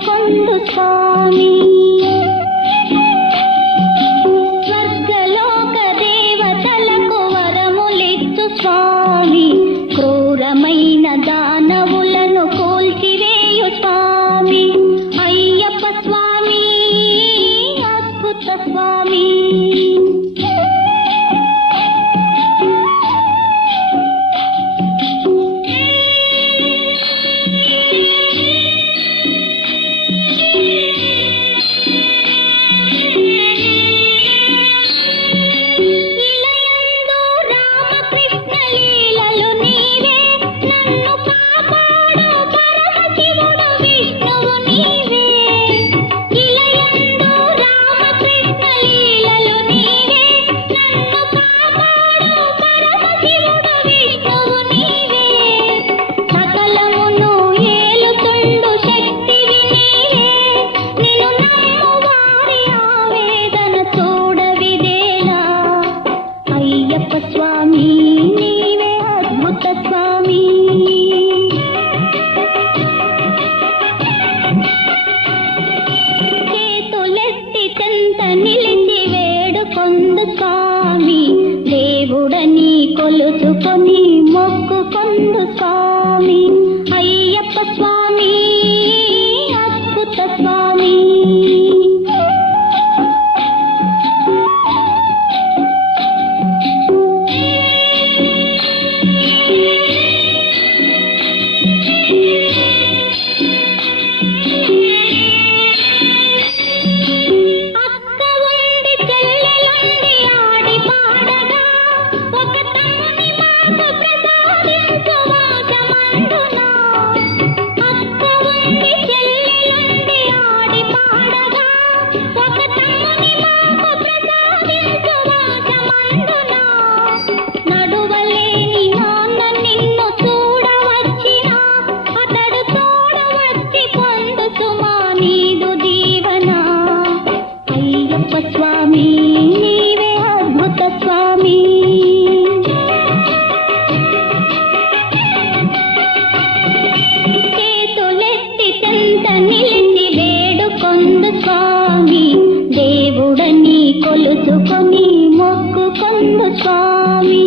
మొక్కుకొందు స్వామి స్వర్గలోక దేవతలకు వరములిచ్చు స్వామి క్రూరమైన దానవులను కూల్చివేయు స్వామి అయ్యప్ప స్వామి అద్భుత స్వామి స్వామి నీవే అద్భుత స్వామి చేతులెత్తి చెంత నిలిచి వేడుకొందు స్వామి దేవుడని కొలుచుకొని మొక్కుకొందు స్వామి అయ్యప్ప స్వామి అద్భుత స్వామి స్వామి నీవే అద్భుత స్వామి చేతులెత్తి చెంత నిలిచి వేడుకొందు స్వామి దేవుడని కొలుచుకొని మొక్కుకొందు స్వామి